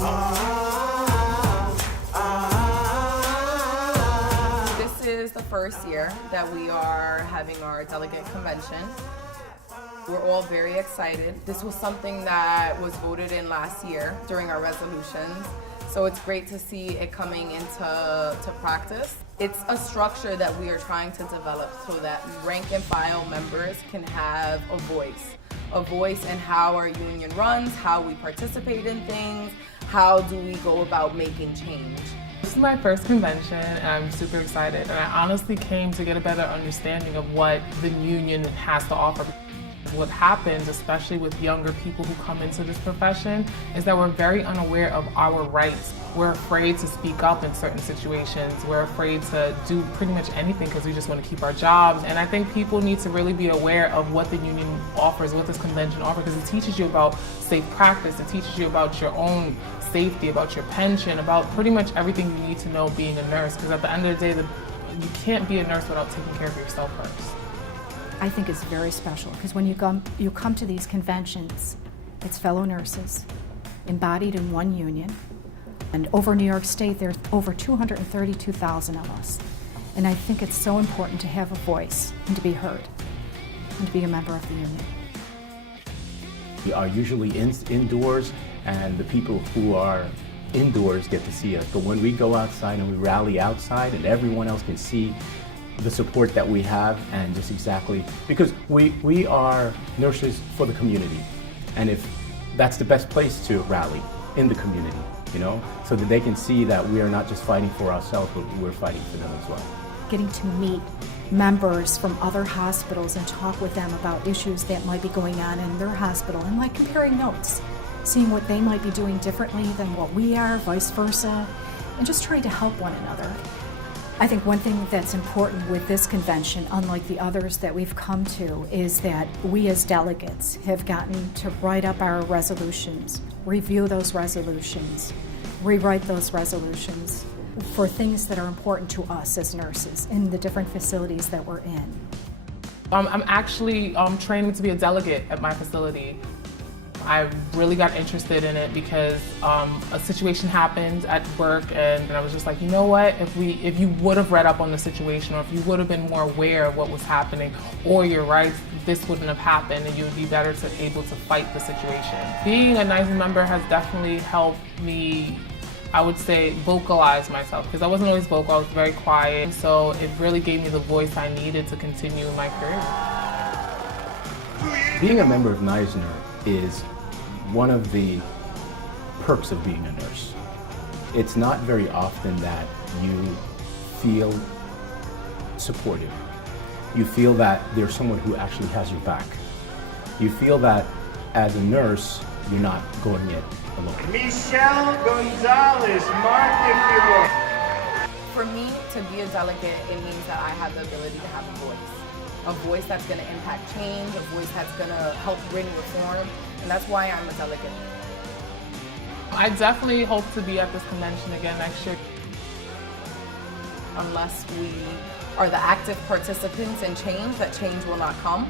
This is the first year that we are having our delegate convention. We're all very excited. This was something that was voted in last year during our resolutions. So it's great to see it coming into practice. It's a structure that we are trying to develop so that rank and file members can have a voice in how our union runs, how we participate in things, how do we go about making change. This is my first convention and I'm super excited, and I honestly came to get a better understanding of what the union has to offer. What happens, especially with younger people who come into this profession, is that we're very unaware of our rights. We're afraid to speak up in certain situations. We're afraid to do pretty much anything because we just want to keep our jobs. And I think people need to really be aware of what the union offers, what this convention offers, because it teaches you about safe practice, it teaches you about your own safety, about your pension, about pretty much everything you need to know being a nurse. Because at the end of the day, you can't be a nurse without taking care of yourself first. I think it's very special because when you come to these conventions, it's fellow nurses embodied in one union. And over New York State, there's over 232,000 of us. And I think it's so important to have a voice and to be heard and to be a member of the union. We are usually indoors, and the people who are indoors get to see us. But when we go outside and we rally outside and everyone else can see the support that we have, and just exactly, because we are nurses for the community, and if that's the best place to rally, in the community, you know, so that they can see that we are not just fighting for ourselves, but we're fighting for them as well. Getting to meet members from other hospitals and talk with them about issues that might be going on in their hospital, and like comparing notes, seeing what they might be doing differently than what we are, vice versa, and just trying to help one another. I think one thing that's important with this convention, unlike the others that we've come to, is that we as delegates have gotten to write up our resolutions, review those resolutions, rewrite those resolutions for things that are important to us as nurses in the different facilities that we're in. I'm actually training to be a delegate at my facility. I really got interested in it because a situation happened at work, and I was just like, you know what, if you would have read up on the situation, or if you would have been more aware of what was happening or your rights, this wouldn't have happened, and you would be better able to fight the situation. Being a NYSNA member has definitely helped me, I would say, vocalize myself, because I wasn't always vocal, I was very quiet, so it really gave me the voice I needed to continue in my career. Being a member of NYSNA is one of the perks of being a nurse. It's not very often that you feel supported. You feel that there's someone who actually has your back. You feel that as a nurse, you're not going it alone. Michelle Gonzalez, mark if you will. For me to be a delegate, it means that I have the ability to have a voice that's going to impact change, a voice that's going to help bring reform, and that's why I'm a delegate. I definitely hope to be at this convention again next year. Unless we are the active participants in change, that change will not come.